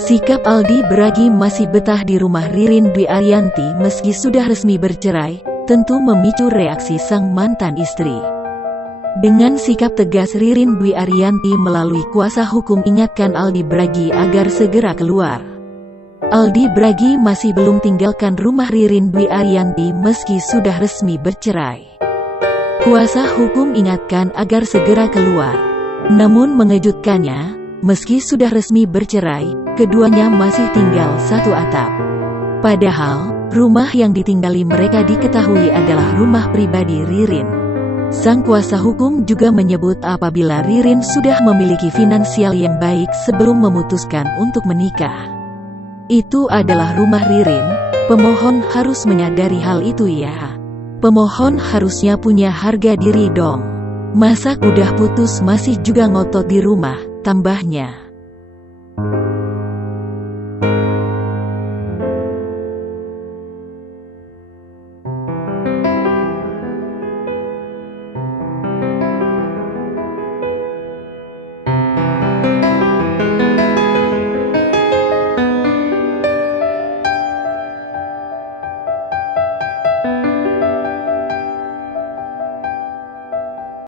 Sikap Aldi Bragi masih betah di rumah Ririn Dwi Ariyanti meski sudah resmi bercerai, tentu memicu reaksi sang mantan istri. Dengan sikap tegas Ririn Dwi Ariyanti melalui kuasa hukum ingatkan Aldi Bragi agar segera keluar. Aldi Bragi masih belum tinggalkan rumah Ririn Dwi Ariyanti meski sudah resmi bercerai. Kuasa hukum ingatkan agar segera keluar. Namun mengejutkannya, meski sudah resmi bercerai, keduanya masih tinggal satu atap. Padahal, rumah yang ditinggali mereka diketahui adalah rumah pribadi Ririn. Sang kuasa hukum juga menyebut apabila Ririn sudah memiliki finansial yang baik sebelum memutuskan untuk menikah. Itu adalah rumah Ririn, pemohon harus menyadari hal itu ya. Pemohon harusnya punya harga diri dong. Masa udah putus masih juga ngotot di rumah, tambahnya.